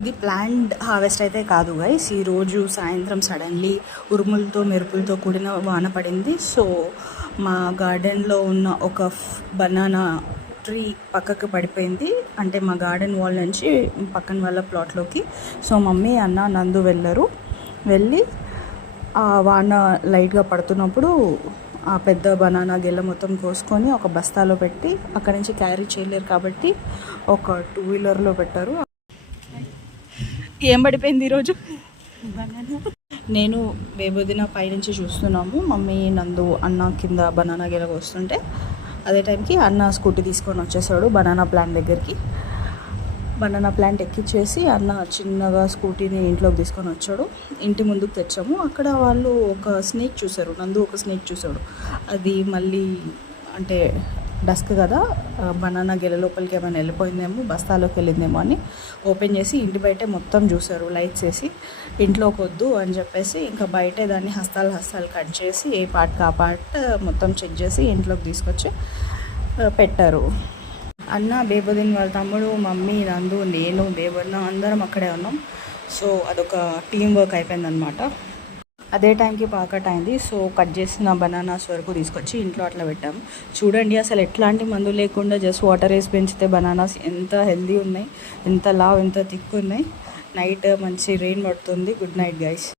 ఇది planned harvest అయితే కాదు గైస్. ఈరోజు సాయంత్రం సడన్లీ ఉరుములతో మెరుపులతో కూడిన వాన పడింది. సో మా గార్డెన్లో ఉన్న ఒక బనానా ట్రీ పక్కకు పడిపోయింది, అంటే మా గార్డెన్ వాల్ నుంచి పక్కన వాళ్ళ ప్లాట్లోకి. సో మమ్మీ అన్న నందు వెళ్ళి ఆ వాన లైట్గా పడుతున్నప్పుడు ఆ పెద్ద బనానా గెల మొత్తం కోసుకొని ఒక బస్తాలో పెట్టి అక్కడి నుంచి క్యారీ చేయలేరు కాబట్టి ఒక 2-వీలర్లో పెట్టారు. ఏం పడిపోయింది ఈరోజు? నేను బేబొదిన పైనుంచి చూస్తున్నాము. మమ్మీ నందు అన్న కింద బనానా గెల వస్తుంటే అదే టైంకి అన్న స్కూటీ తీసుకొని వచ్చేసాడు బనానా ప్లాంట్ దగ్గరికి. బనానా ప్లాంట్ ఎక్కిచ్చేసి అన్న చిన్నగా స్కూటీని ఇంట్లోకి తీసుకొని వచ్చాడు. ఇంటి ముందుకు తెచ్చాము. అక్కడ వాళ్ళు ఒక స్నేక్ చూశారు, నందు ఒక స్నేక్ చూశాడు. అది మళ్ళీ అంటే డస్క్ కదా, బనానా గెల లోపలికి ఏమైనా వెళ్ళిపోయిందేమో, బస్తాలోకి వెళ్ళిందేమో అని ఓపెన్ చేసి ఇంటి బయటే మొత్తం చూశారు లైట్స్ వేసి. ఇంట్లోకి వద్దు అని చెప్పేసి ఇంకా బయటే దాన్ని హస్తాలు కట్ చేసి ఏ పార్ట్కి ఆ పార్ట్ మొత్తం చెక్ చేసి ఇంట్లోకి తీసుకొచ్చి పెట్టారు. అన్న, బేబొదిన్ వాళ్ళ తమ్ముడు, మమ్మీ, నందు, నేను, బేబొన్న అందరం అక్కడే ఉన్నాం. సో అదొక టీం వర్క్ అయిపోయిందనమాట. అదే టైంకి పాకట్ అయింది. సో కట్ చేసిన బనానాస్ వరకు తీసుకొచ్చి ఇంట్లో అట్లా పెట్టాము. చూడండి అసలు ఎట్లాంటి మందు లేకుండా జస్ట్ వాటర్ వేసి పెంచితే బనానాస్ ఎంత హెల్దీ ఉన్నాయి, ఎంత లావ్, ఎంత థిక్ ఉన్నాయి. నైట్ మంచి రెయిన్ పడుతుంది. Good night guys.